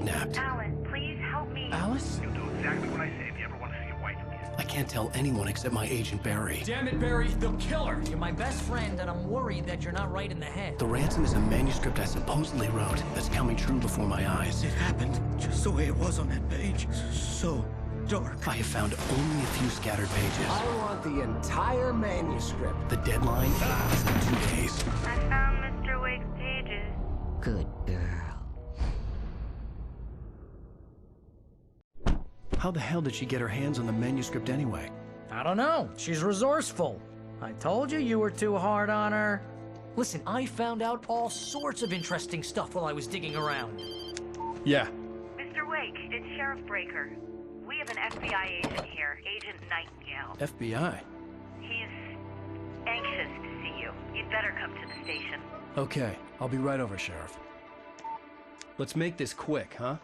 kidnapped. Alan, please help me. Alice? You'll do exactly what I say if you ever want to see your wife again. I can't tell anyone except my agent Barry. Damn it, Barry, they'll kill her! You're my best friend, and I'm worried that you're not right in the head. The ransom is a manuscript I supposedly wrote that's coming true before my eyes. It happened just the way it was on that page. So dark. I have found only a few scattered pages. I want the entire manuscript. The deadline is in 2 days. I found Mr. Wake's pages. Good girl. How the hell did she get her hands on the manuscript anyway? I don't know. She's resourceful. I told you were too hard on her. Listen, I found out all sorts of interesting stuff while I was digging around. Yeah. Mr. Wake, it's Sheriff Breaker. We have an FBI agent here, Agent Nightingale. FBI? He's anxious to see you. You'd better come to the station. Okay, I'll be right over, Sheriff. Let's make this quick, huh?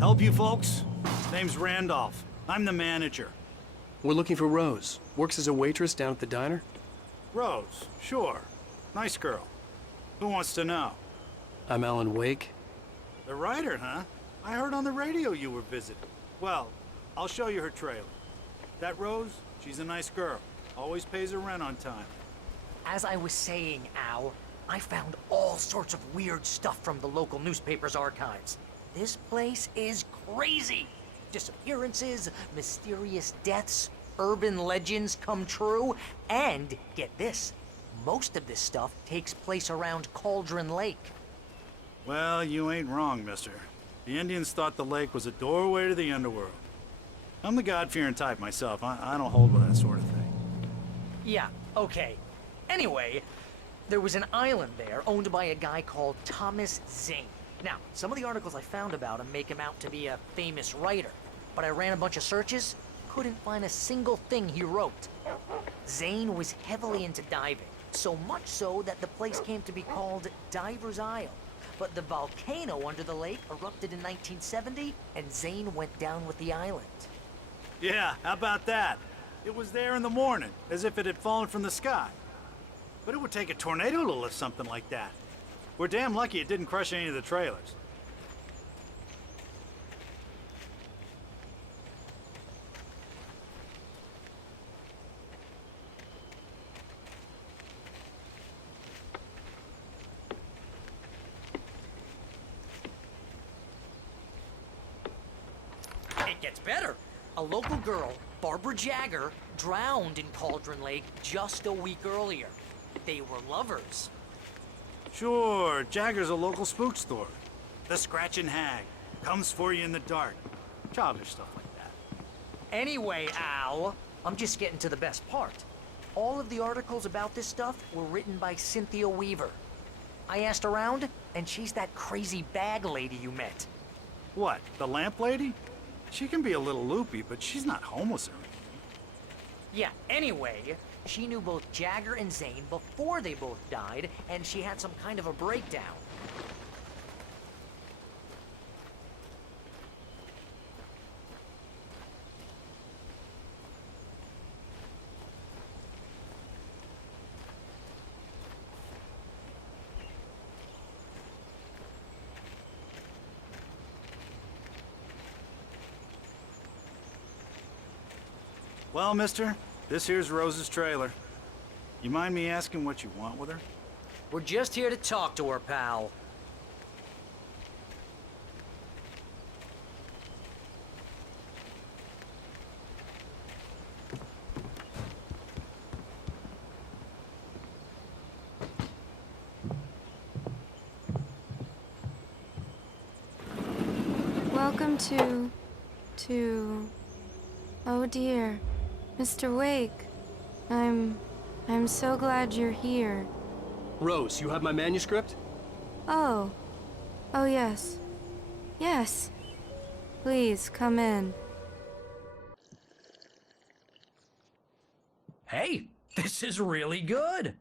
Help you folks? His name's Randolph. I'm the manager. We're looking for Rose. Works as a waitress down at the diner. Rose, sure. Nice girl. Who wants to know? I'm Alan Wake. The writer, huh? I heard on the radio you were visiting. Well, I'll show you her trailer. That Rose, she's a nice girl. Always pays her rent on time. As I was saying, Al, I found all sorts of weird stuff from the local newspaper's archives. This place is crazy. Disappearances, mysterious deaths, urban legends come true, and get this, most of this stuff takes place around Cauldron Lake. Well, you ain't wrong, mister. The Indians thought the lake was a doorway to the underworld. I'm the God-fearing type myself. I don't hold with that sort of thing. Yeah, okay. Anyway, there was an island there owned by a guy called Thomas Zane. Now, some of the articles I found about him make him out to be a famous writer, but I ran a bunch of searches, couldn't find a single thing he wrote. Zane was heavily into diving, so much so that the place came to be called Diver's Isle. But the volcano under the lake erupted in 1970, and Zane went down with the island. Yeah, how about that? It was there in the morning, as if it had fallen from the sky. But it would take a tornado to lift something like that. We're damn lucky it didn't crush any of the trailers. It gets better. A local girl, Barbara Jagger, drowned in Cauldron Lake just a week earlier. They were lovers. Sure, Jagger's a local spook store. The Scratching Hag. Comes for you in the dark. Childish stuff like that. Anyway, Al, I'm just getting to the best part. All of the articles about this stuff were written by Cynthia Weaver. I asked around, and she's that crazy bag lady you met. What, the lamp lady? She can be a little loopy, but she's not homeless or anything. Yeah, anyway, she knew both Jagger and Zane before they both died, and she had some kind of a breakdown. Well, mister, this here's Rose's trailer. You mind me asking what you want with her? We're just here to talk to her, pal. Welcome to... Oh dear, Mr. Wake. I'm so glad you're here. Rose, you have my manuscript? Oh. Oh yes. Yes. Please, come in. Hey, this is really good.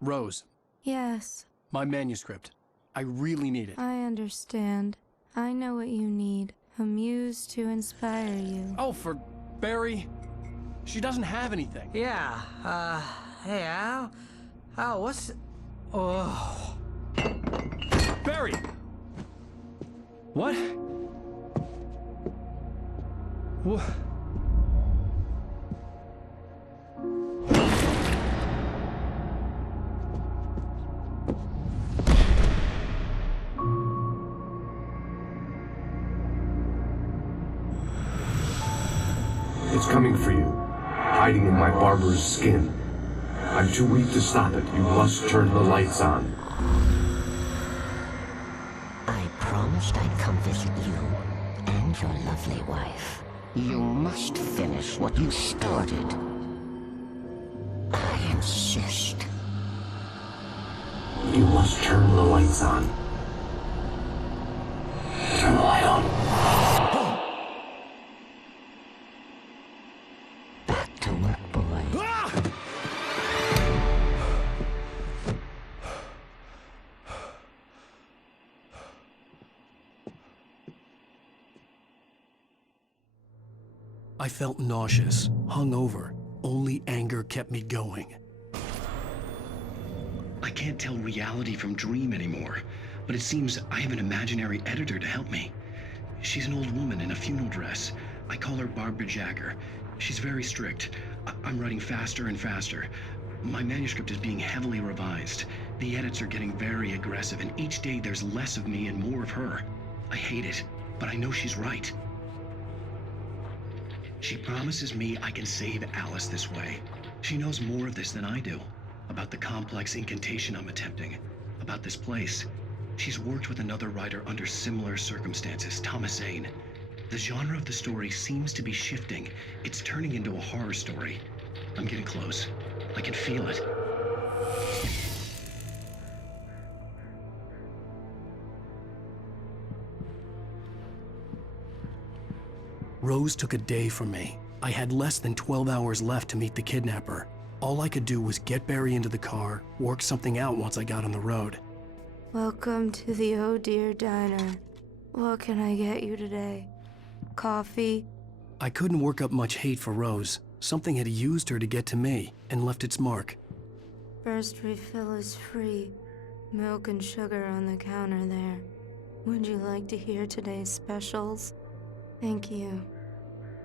Rose, Yes, my manuscript. I really need it. I understand. I know what you need. A muse to inspire you. Oh, for Barry? She doesn't have anything. Yeah, hey, Al? Al, what's... Oh... Barry! What? What? It's coming for you, hiding in my barber's skin. I'm too weak to stop it. You must turn the lights on. I promised I'd come visit you and your lovely wife. You must finish what you started. I insist. You must turn the lights on. Turn the light on. Back to work, boy. I felt nauseous, hungover. Only anger kept me going. I can't tell reality from dream anymore, but it seems I have an imaginary editor to help me. She's an old woman in a funeral dress. I call her Barbara Jagger. She's very strict. I'm writing faster and faster. My manuscript is being heavily revised. The edits are getting very aggressive, and each day there's less of me and more of her. I hate it, but I know she's right. She promises me I can save Alice this way. She knows more of this than I do. About the complex incantation I'm attempting. About this place. She's worked with another writer under similar circumstances, Thomas Zane. The genre of the story seems to be shifting. It's turning into a horror story. I'm getting close. I can feel it. Rose took a day from me. I had less than 12 hours left to meet the kidnapper. All I could do was get Barry into the car, work something out once I got on the road. Welcome to the Oh Dear Diner. What can I get you today? Coffee? I couldn't work up much hate for Rose. Something had used her to get to me and left its mark. First refill is free. Milk and sugar on the counter there. Would you like to hear today's specials? Thank you.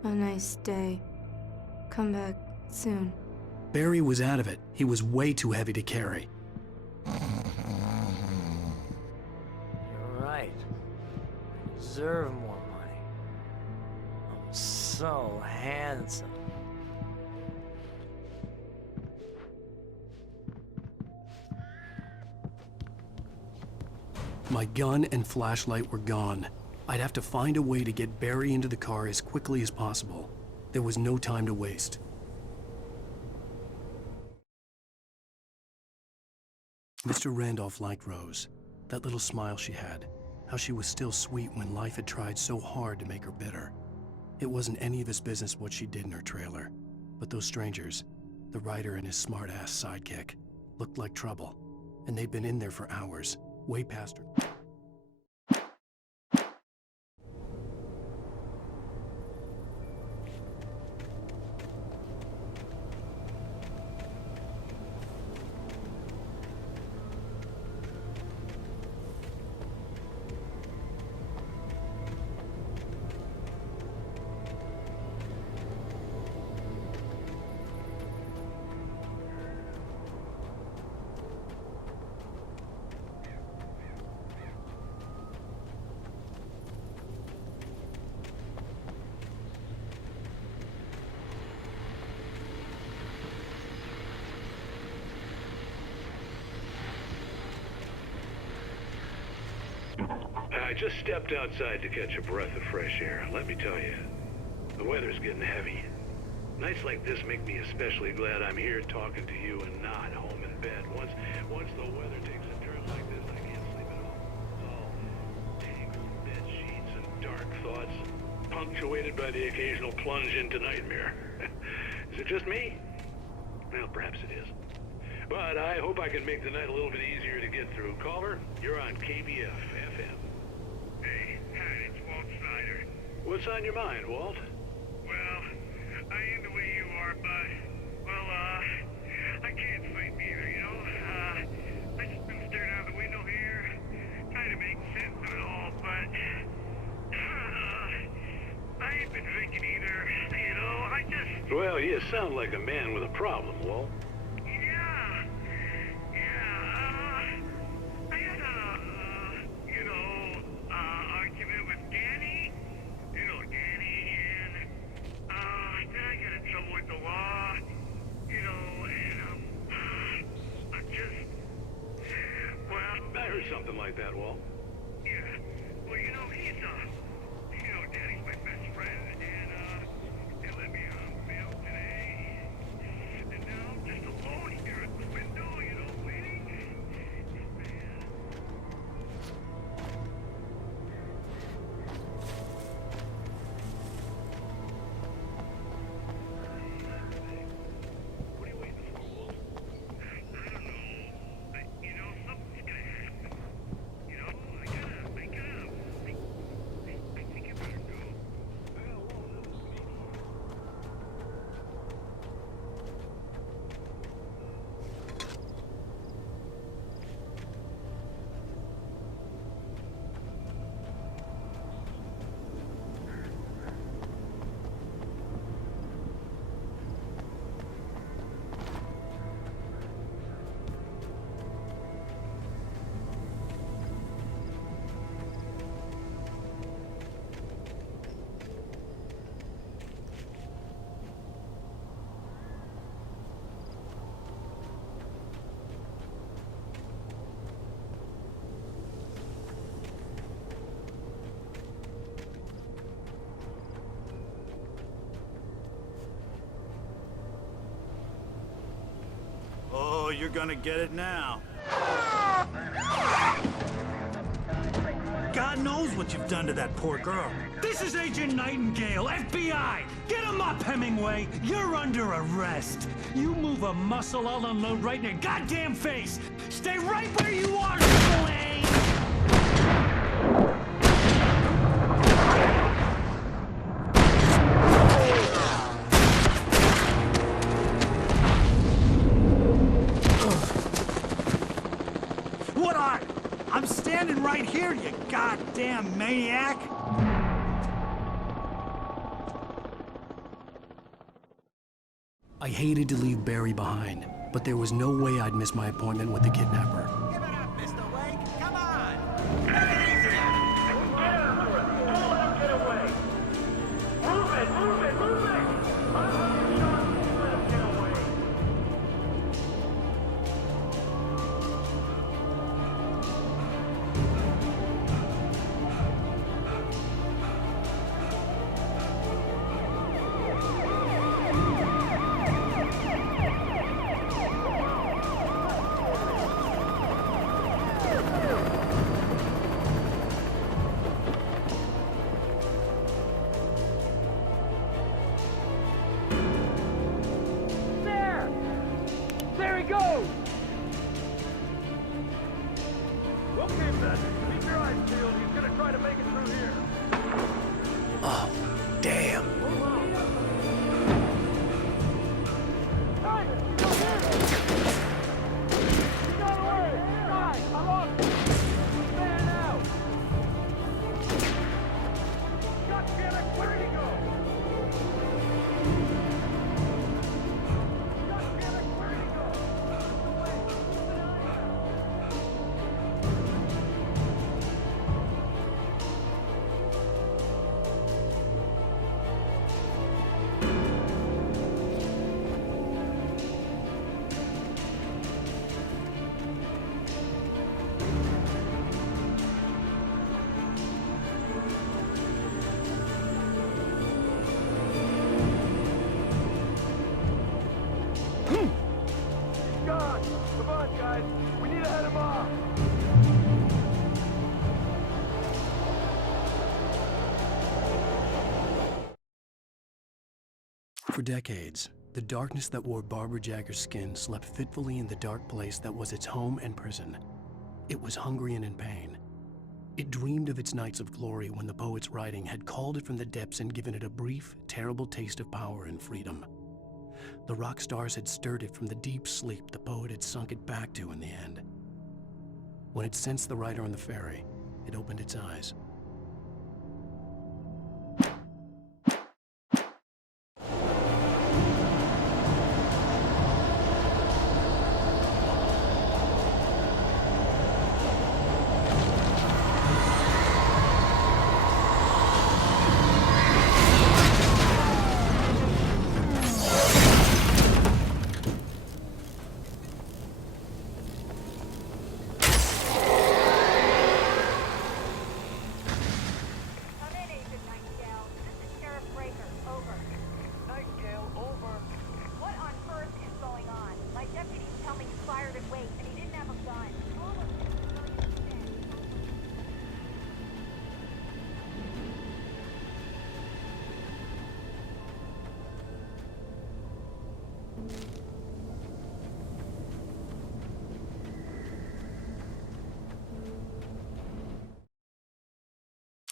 A nice day. Come back soon. Barry was out of it. He was way too heavy to carry. You're right. I deserve more money. I'm so handsome. My gun and flashlight were gone. I'd have to find a way to get Barry into the car as quickly as possible. There was no time to waste. Mr. Randolph liked Rose. That little smile she had. How she was still sweet when life had tried so hard to make her bitter. It wasn't any of his business what she did in her trailer. But those strangers, the writer and his smart-ass sidekick, looked like trouble. And they'd been in there for hours, way past her. I just stepped outside to catch a breath of fresh air. Let me tell you, the weather's getting heavy. Nights like this make me especially glad I'm here talking to you and not home in bed. Once the weather takes a turn like this, I can't sleep at all. It's all tangled bed sheets and dark thoughts, punctuated by the occasional plunge into nightmare. Is it just me? Well, perhaps it is. But I hope I can make the night a little bit easier to get through. Caller, you're on KBF FM. Hey, hi, it's Walt Snyder. What's on your mind, Walt? Well, I am the way you are, but, well, I can't fight neither, you know? I just been staring out the window here, trying to make Well, you sound like a man with a problem, Walt. Yeah. I had a, argument with Danny. You know Danny, and, then I got in trouble with the law. And, I'm just, well... I heard something like that, Walt. Yeah. Well, he's, Danny's my best friend, and, they let me on bail today. And now I'm just alone here at the window, waiting. Man. What are you waiting for, Walt? I don't know. Something's gonna happen. I think I better go. Oh, you're gonna get it now. God knows what you've done to that poor girl. This is Agent Nightingale, FBI! Get him up, Hemingway! You're under arrest! You move a muscle, I'll unload right in your goddamn face! Stay right where you are, Blaine! What are? I'm standing right here, you goddamn maniac! I hated to leave Barry behind, but there was no way I'd miss my appointment with the kidnapper. Give it up, Mr. Wake. Come on. Get after it. Don't let him get away. Move it. I'm not let him get away. There he goes! Okay, Ben. Keep your eyes peeled. He's gonna try to make it through here. Oh, damn. Simon, you don't hear him! He got away! Guys, I'm on! Fan out! God damn it, where did he go? God damn it, where did he go? He's gone! Come on, guys! We need to head him off! For decades, the darkness that wore Barbara Jagger's skin slept fitfully in the dark place that was its home and prison. It was hungry and in pain. It dreamed of its nights of glory when the poet's writing had called it from the depths and given it a brief, terrible taste of power and freedom. The rock stars had stirred it from the deep sleep the poet had sunk it back to in the end. When it sensed the writer on the ferry, it opened its eyes.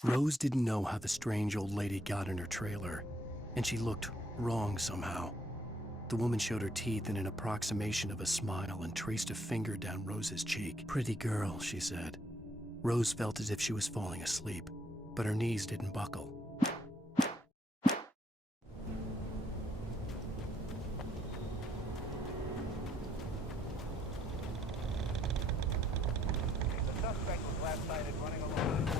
Rose didn't know how the strange old lady got in her trailer, and she looked wrong somehow. The woman showed her teeth in an approximation of a smile and traced a finger down Rose's cheek. "Pretty girl," she said. Rose felt as if she was falling asleep, but her knees didn't buckle. The suspect was last sighted running along the shore.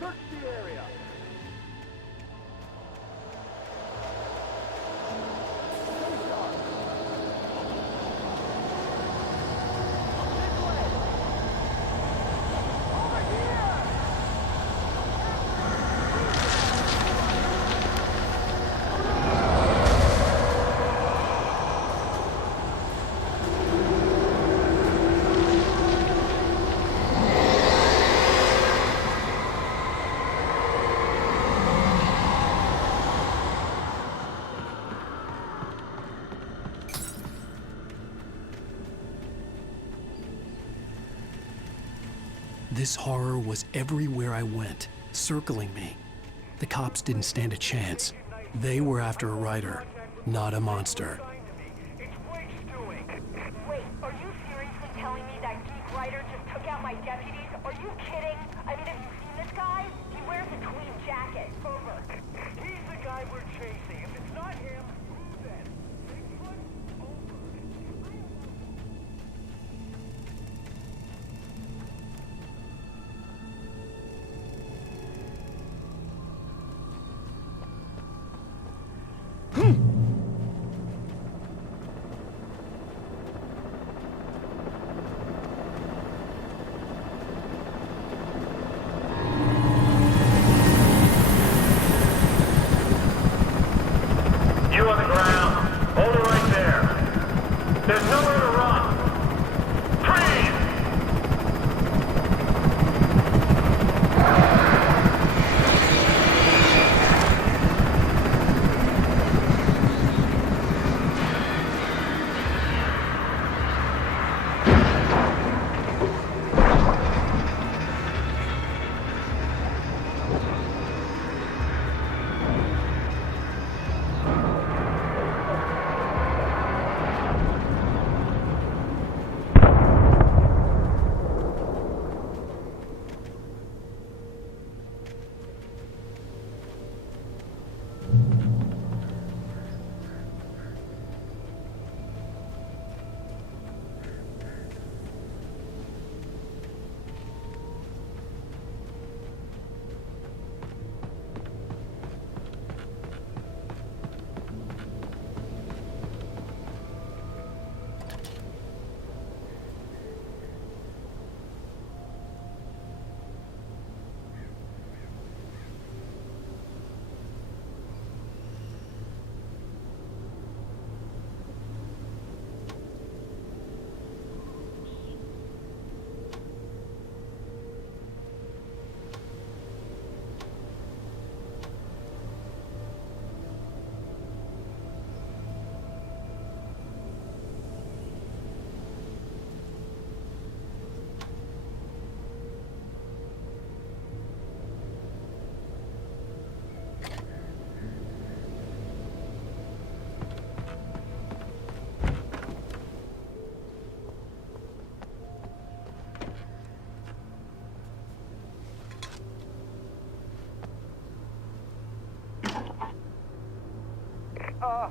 Search the area. This horror was everywhere I went, circling me. The cops didn't stand a chance. They were after a writer, not a monster. It's Wake's doing. Wait, are you seriously telling me that geek writer just took out my deputies? Are you kidding? I mean, have you seen this guy? He wears a tweed jacket. Over. He's the guy we're chasing. If it's not him, who then? Bigfoot? Over. You on the ground. Hold it right there. There's nowhere to run. Freeze!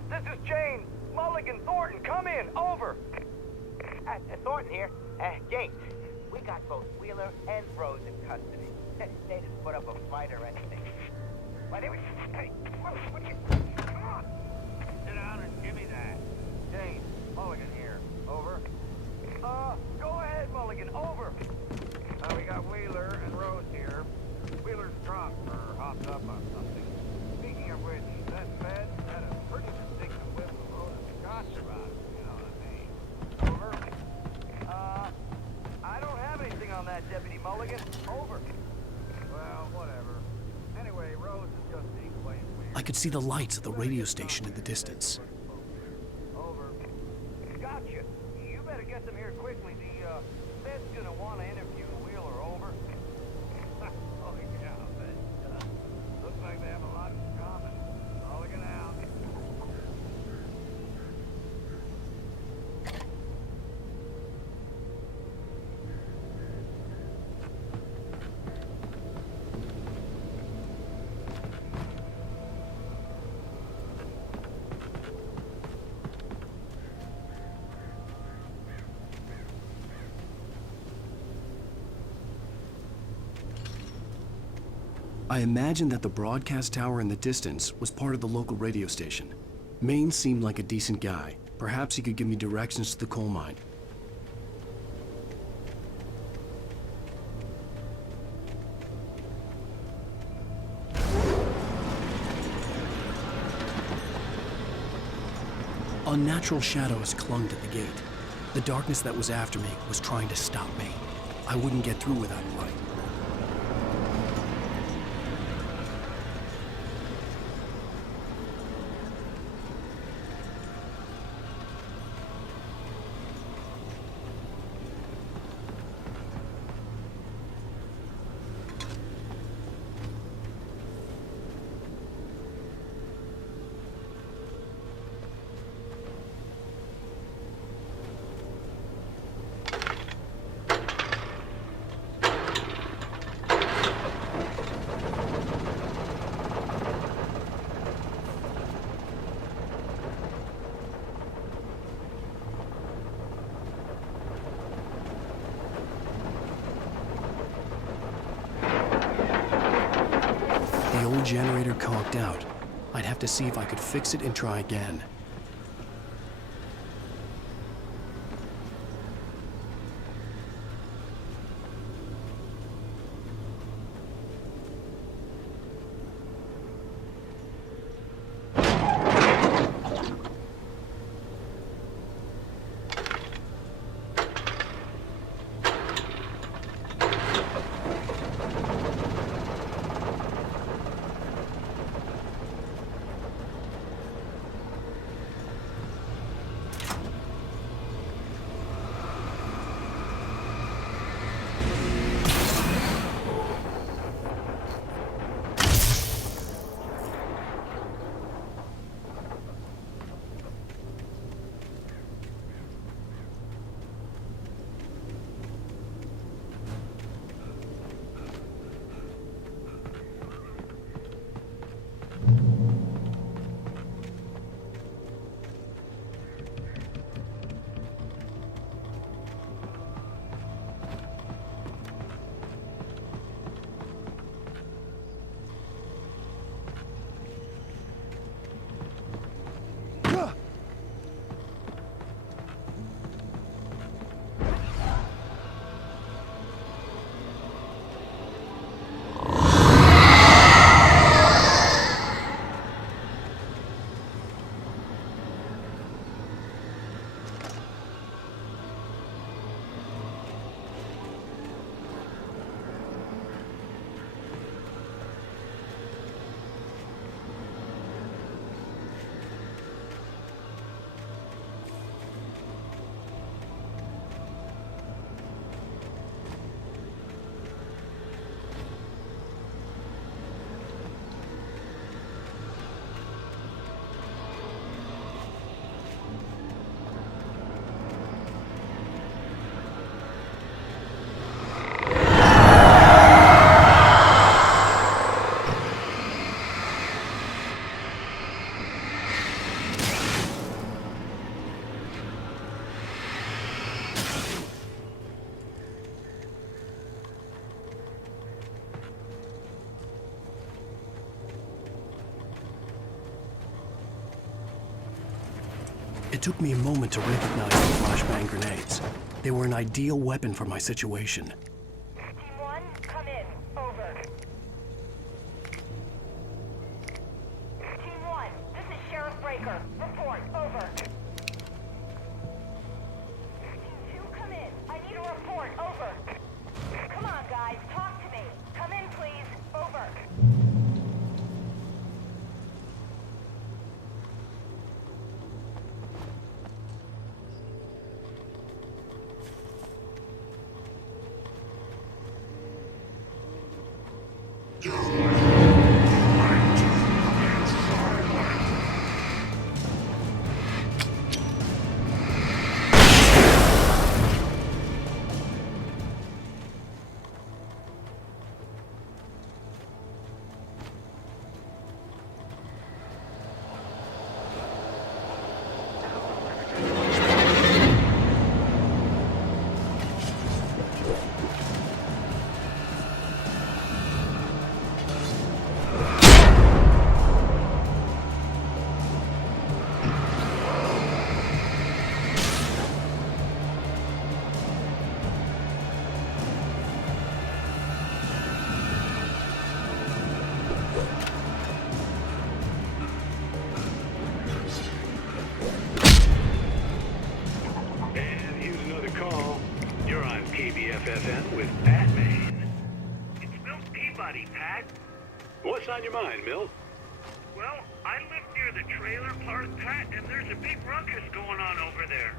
This is Jane. Mulligan, Thornton, come in. Over. Thornton here. Jane, we got both Wheeler and Rose in custody. They didn't put up a fight or anything. Why, they were... Hey, what are you... Come on. Sit down and give me that. Jane, Mulligan here. Over. Go ahead, Mulligan. Over. We got Wheeler and Rose here. Wheeler's drunk or hopped up on something. Speaking of which, that Fed had a pretty distinctive whiff of Rose's scotch about it, you know what I mean. Over. Mulligan, over. Well, whatever. Anyway, Rose is just being plain weird. I could see the lights of the radio station in the distance. Over. Gotcha. You better get them here quickly. The Fed's gonna want to interview Wheeler, over. Oh, yeah, but looks like they have a lot in common. Mulligan out. I imagined that the broadcast tower in the distance was part of the local radio station. Maine seemed like a decent guy. Perhaps he could give me directions to the coal mine. Unnatural shadows clung to the gate. The darkness that was after me was trying to stop me. I wouldn't get through without light. The old generator conked out. I'd have to see if I could fix it and try again. It took me a moment to recognize the flashbang grenades. They were an ideal weapon for my situation. Team 1, come in. Over. Team 1, this is Sheriff Breaker. Report. Over. Team 2, come in. I need a report. Over. Come on, guys. And here's another call. You're on KBFFN with Pat Maine. It's Bill Peabody, Pat. What's on your mind, Mill? Well, I live near the trailer park, Pat, and there's a big ruckus going on over there.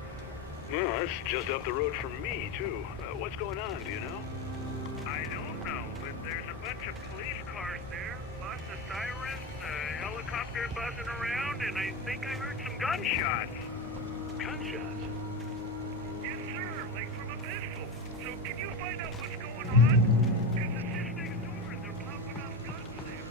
Well, that's just up the road from me, too. What's going on, do you know? I don't know, but there's a bunch of police cars there, lots of sirens, a helicopter buzzing around, and I think I heard some gunshots. Gunshots? Yes, sir, like from a pistol. So can you find out what's going on? Because it's just next door, and they're popping off guns there.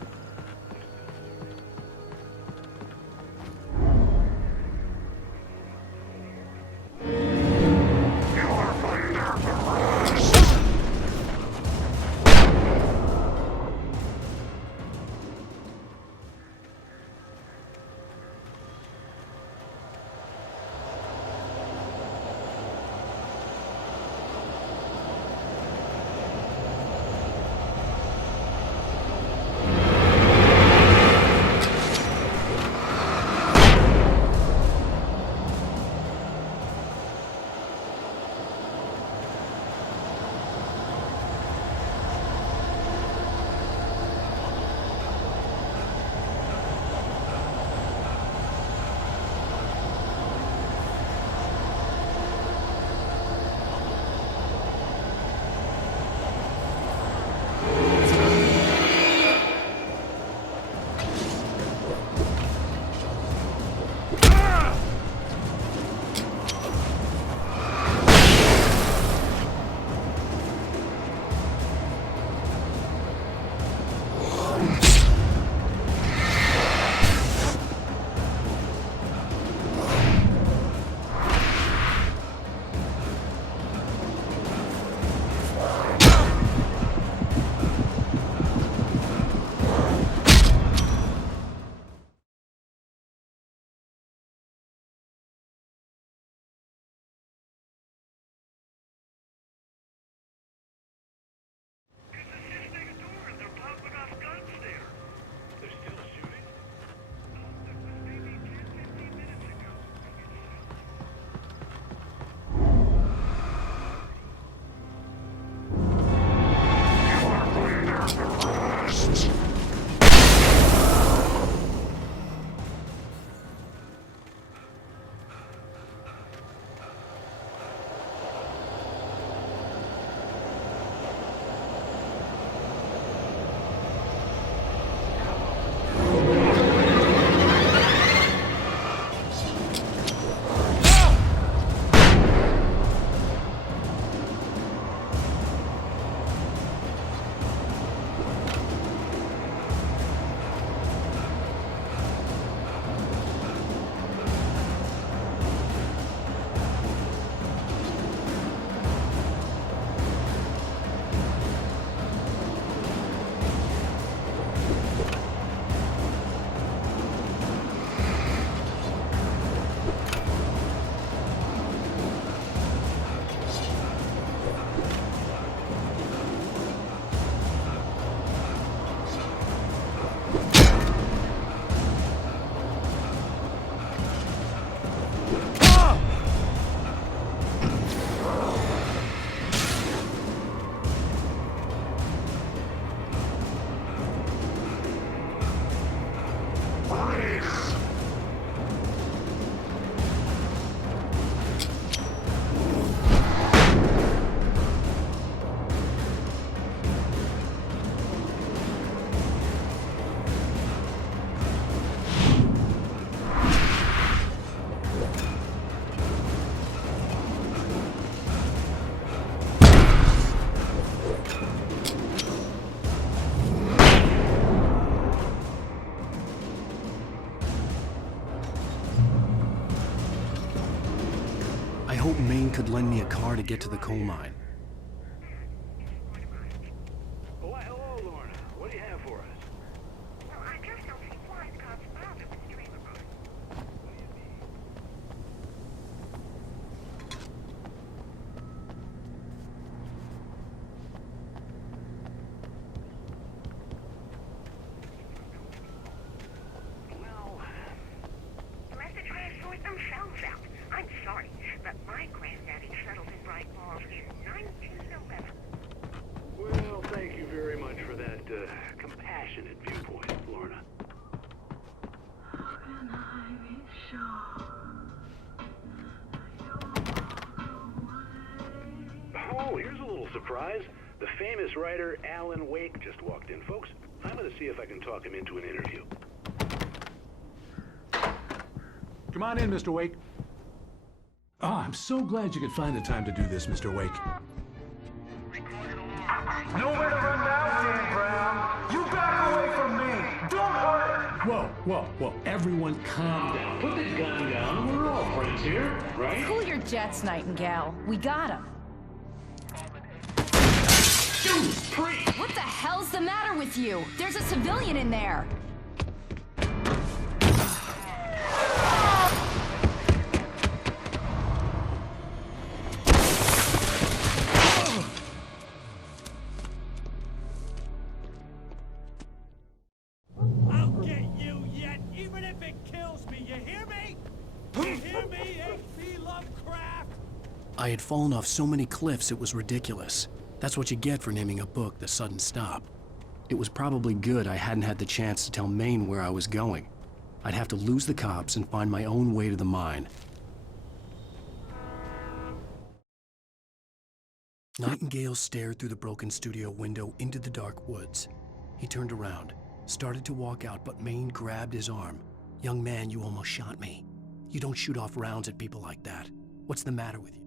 hoped Maine could lend me a car to get to the coal mine. Why, hello, Lorna. What do you have for us? Well, I just don't see why the cops bothered with the trailer park. Well, Let the trash sort themselves out. I'm sorry, but my granddaddy settled in Bright Falls in 1911. well, thank you very much for that compassionate viewpoint, Lorna. Oh, here's a little surprise. The famous writer Alan Wake just walked in, folks. I'm going to see if I can talk him into an interview. Come on in, Mr. Wake. Oh, I'm so glad you could find the time to do this, Mr. Wake. Nowhere to run now, Dan Brown. You back away from me. Don't hurt. Whoa. Everyone calm down. Put the gun down. We're all friends here, right? Cool your jets, Nightingale. We got him. Judas Priest! What the hell's the matter with you? There's a civilian in there. I'll get you yet, even if it kills me. You hear me? You hear me, H.P. Lovecraft? I had fallen off so many cliffs it was ridiculous. That's what you get for naming a book The Sudden Stop. It was probably good I hadn't had the chance to tell Maine where I was going. I'd have to lose the cops and find my own way to the mine. Nightingale stared through the broken studio window into the dark woods. He turned around, started to walk out, but Maine grabbed his arm. "Young man, you almost shot me. You don't shoot off rounds at people like that. What's the matter with you?"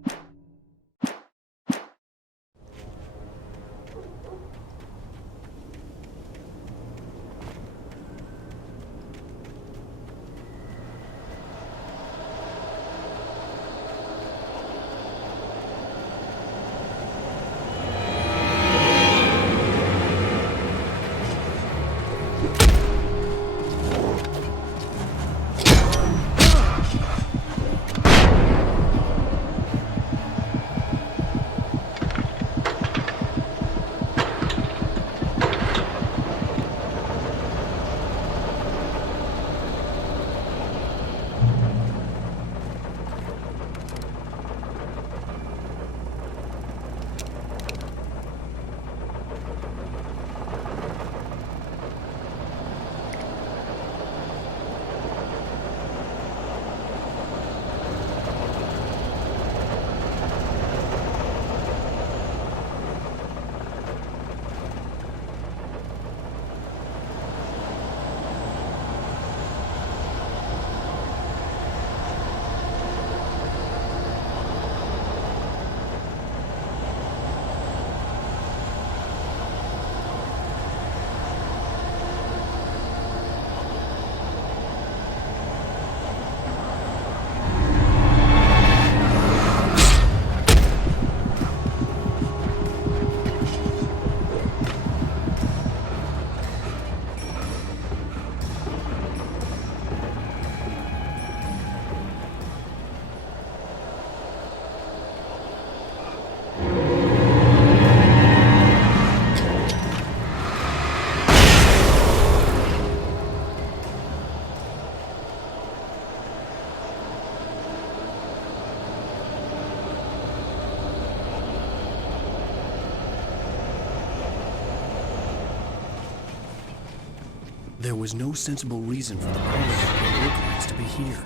There was no sensible reason for the Prologue workers to be here.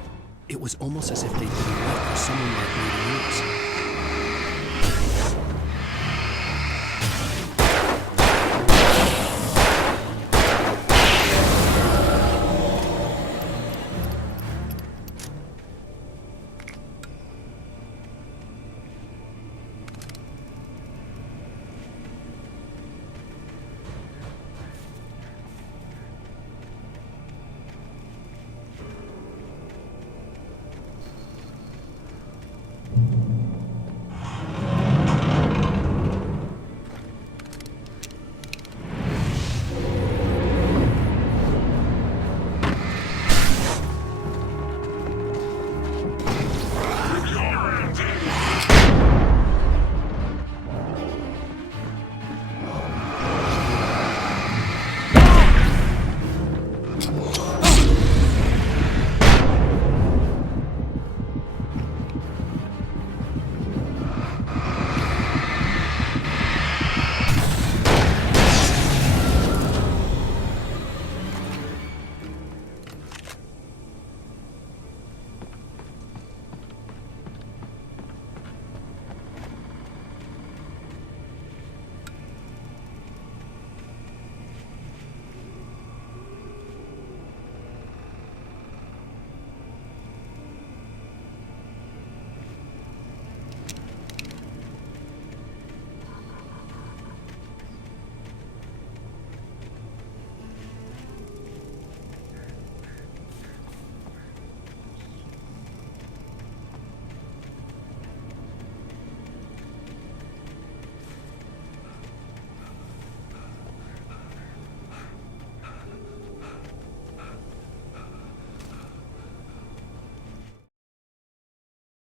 It was almost as if they'd been left for someone like me to use.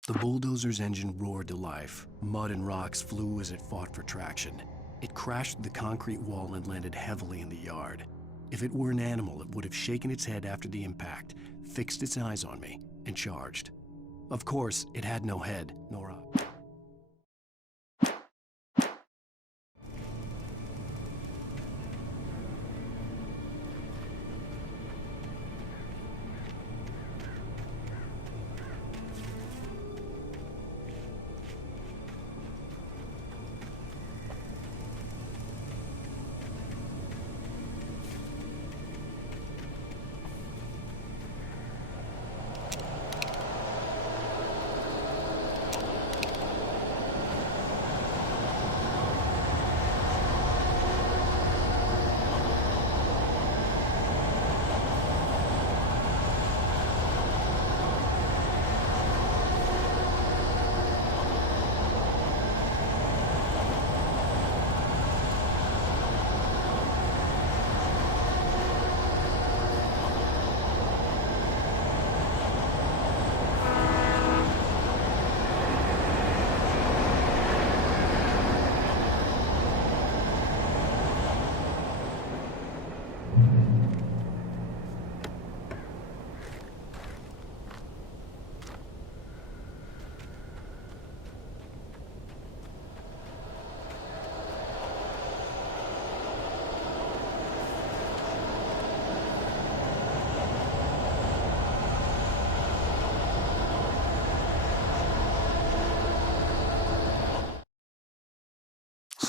The bulldozer's engine roared to life. Mud and rocks flew as it fought for traction. It crashed through the concrete wall and landed heavily in the yard. If it were an animal, it would have shaken its head after the impact, fixed its eyes on me, and charged. Of course, it had no head, nor eye.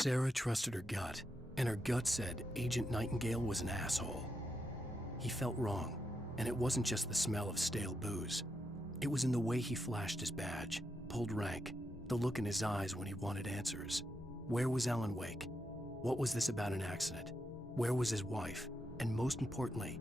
Sarah trusted her gut, and her gut said Agent Nightingale was an asshole. He felt wrong, and it wasn't just the smell of stale booze. It was in the way he flashed his badge, pulled rank, the look in his eyes when he wanted answers. Where was Alan Wake? What was this about an accident? Where was his wife? And most importantly,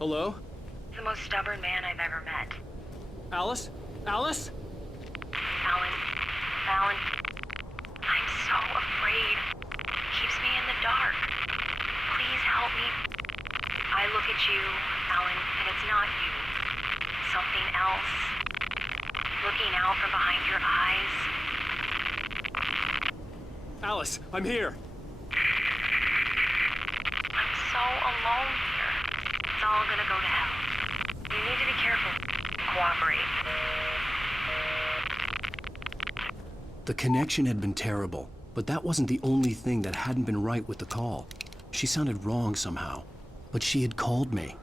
Hello? The most stubborn man I've ever met. Alice? Alice? Alan. Alan. I'm so afraid. Keeps me in the dark. Please help me. I look at you, Alan, and it's not you. Something else. Looking out from behind your eyes. Alice, I'm here. I'm so alone here. It's all gonna go to hell. You need to be careful. Cooperate. the connection had been terrible, but that wasn't the only thing that hadn't been right with the call. She sounded wrong somehow, but she had called me.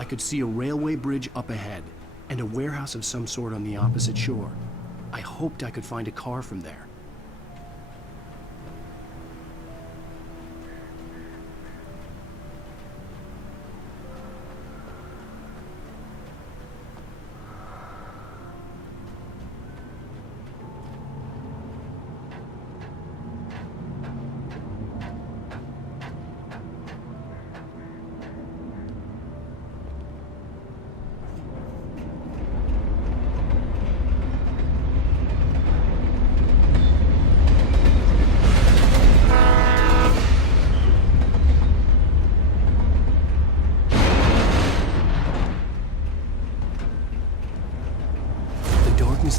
I could see a railway bridge up ahead, and a warehouse of some sort on the opposite shore. I hoped I could find a car from there.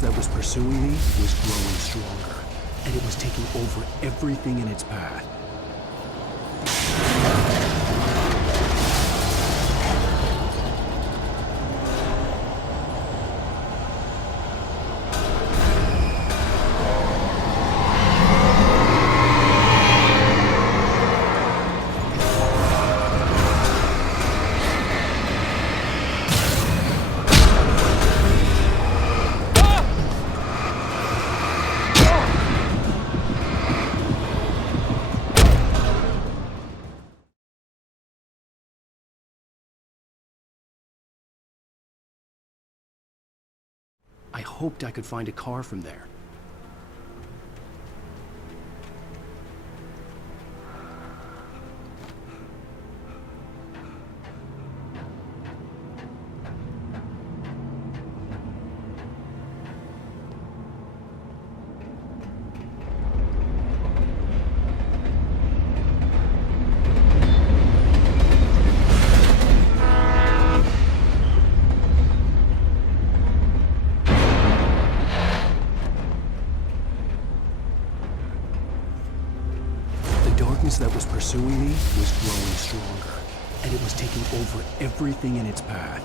That was pursuing me was growing stronger, and it was taking over everything in its path. I hoped I could find a car from there. That was pursuing me was growing stronger, and it was taking over everything in its path.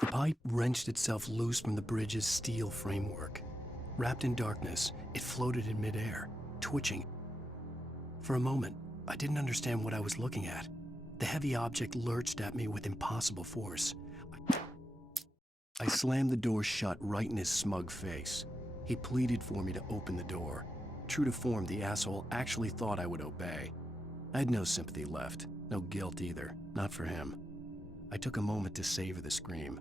The pipe wrenched itself loose from the bridge's steel framework. Wrapped in darkness, it floated in midair, twitching. For a moment, I didn't understand what I was looking at. The heavy object lurched at me with impossible force. I slammed the door shut right in his smug face. He pleaded for me to open the door. True to form, the asshole actually thought I would obey. I had no sympathy left, no guilt either, not for him. I took a moment to savor the scream.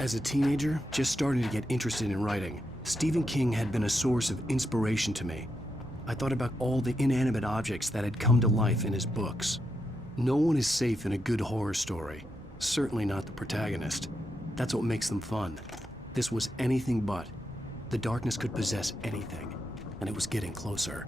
As a teenager, just starting to get interested in writing, Stephen King had been a source of inspiration to me. I thought about all the inanimate objects that had come to life in his books. No one is safe in a good horror story, certainly not the protagonist. That's what makes them fun. This was anything but. The darkness could possess anything, and it was getting closer.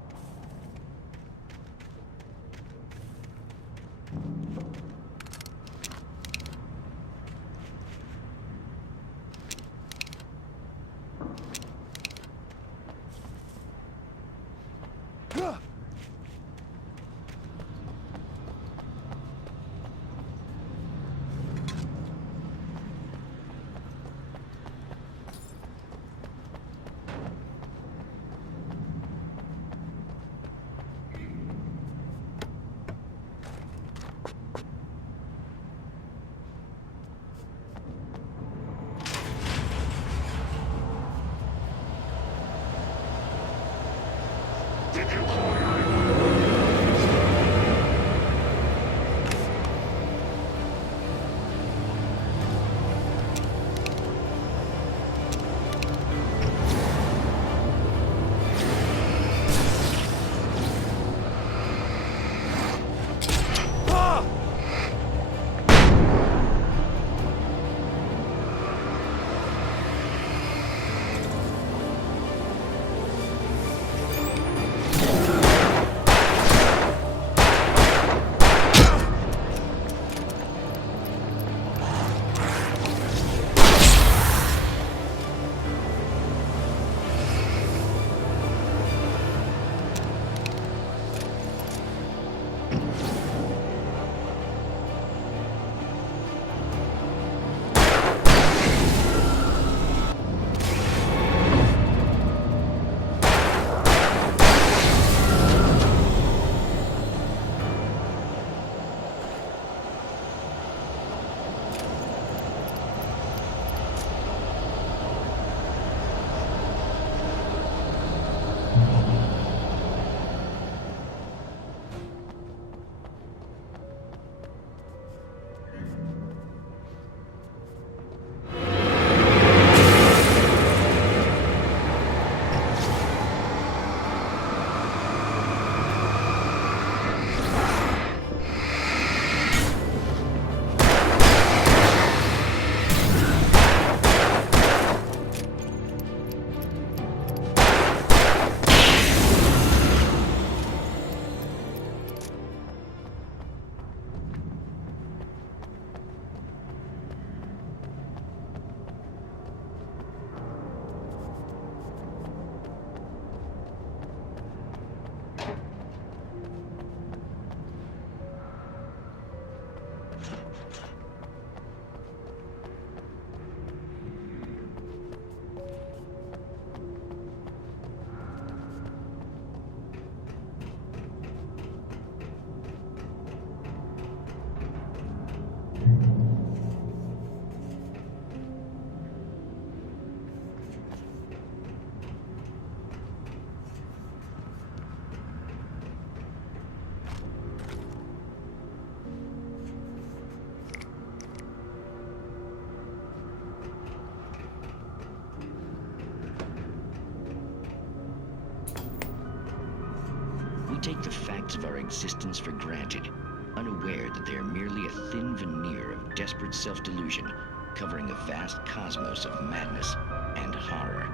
the facts of our existence for granted, unaware that they are merely a thin veneer of desperate self-delusion covering a vast cosmos of madness and horror.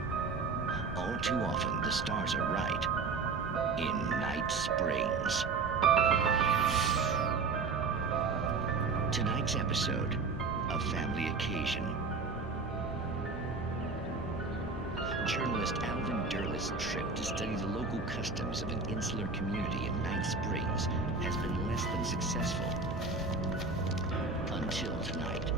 All too often, the stars are right. In Night Springs. Tonight's episode, A Family Occasion. Journalist Alvin Durleth's trip to study the local customs of an insular community in Night Springs has been less than successful. Until tonight.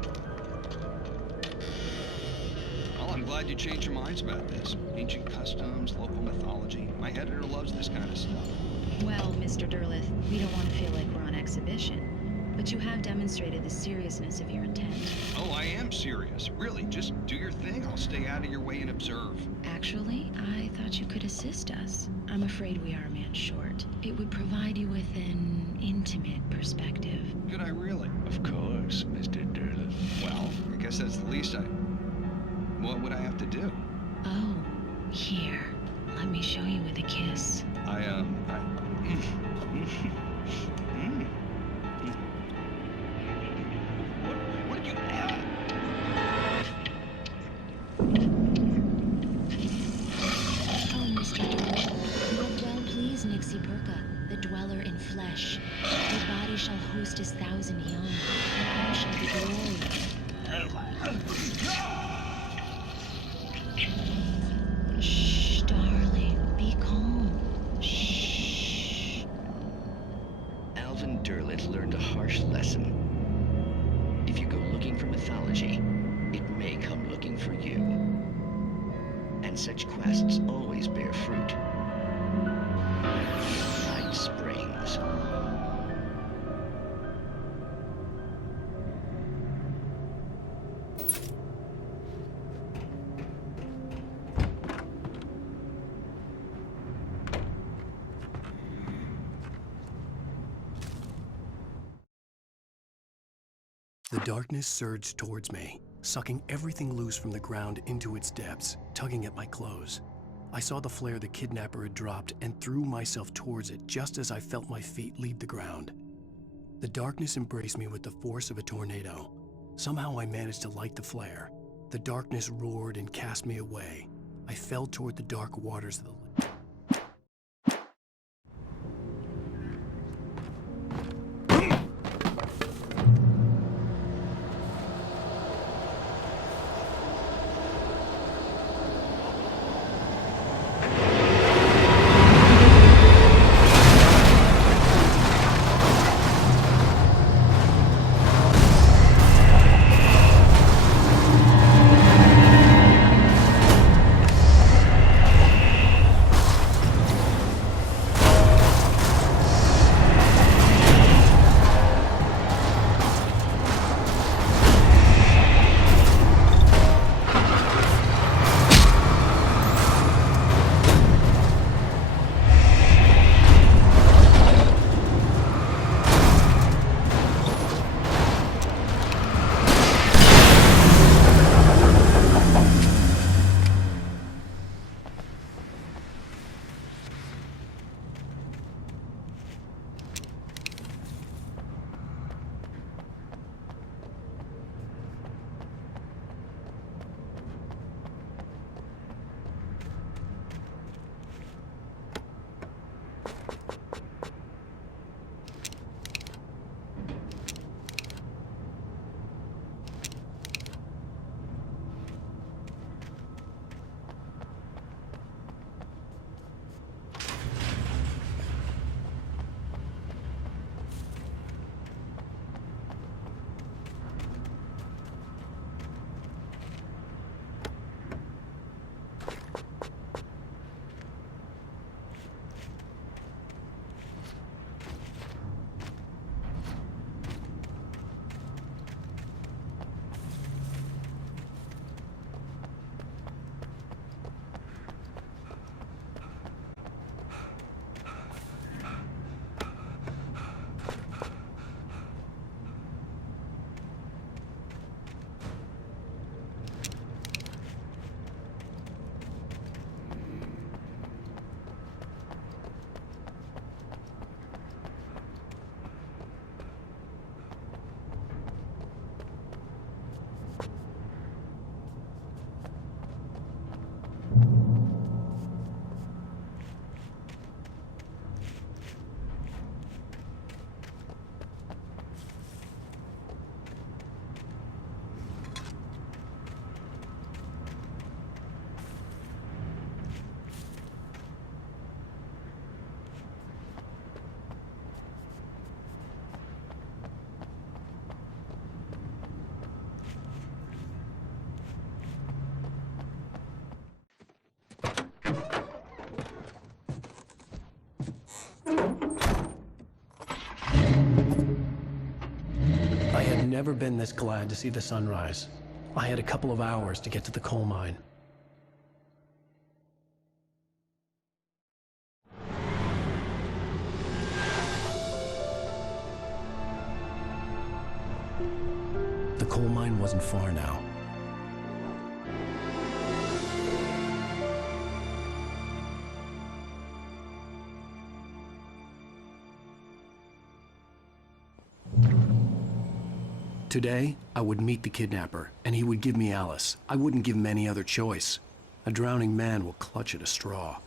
Well, I'm glad you changed your minds about this. Ancient customs, local mythology. My editor loves this kind of stuff. Well, Mr. Durleth, we don't want to feel like we're on exhibition. But you have demonstrated the seriousness of your intent. Oh, I am serious. Really, just do your thing. I'll stay out of your way and observe. Actually, I thought you could assist us. I'm afraid we are a man short. It would provide you with an intimate perspective. Could I really? Of course, Mr. Durleth. Well, I guess that's the least What would I have to do? Oh, here. Let me show you with a kiss. What did you add? Oh, Mr. Durleth, you have well pleased Nixie Burka, the dweller in flesh. Your body shall host his 1,000 young, and all shall be glorious. Shh, darling, be calm. Shh. Alvin Durleth learned a harsh lesson. If you go looking for mythology, it may come looking for you. And such quests always bear fruit. Night Springs. The darkness surged towards me, sucking everything loose from the ground into its depths, tugging at my clothes. I saw the flare the kidnapper had dropped and threw myself towards it just as I felt my feet leave the ground. The darkness embraced me with the force of a tornado. Somehow I managed to light the flare. The darkness roared and cast me away. I fell toward the dark waters of the lake. never been this glad to see the sunrise. I had a couple of hours to get to the coal mine. The coal mine wasn't far now. Today, I would meet the kidnapper, and he would give me Alice. I wouldn't give him any other choice. A drowning man will clutch at a straw.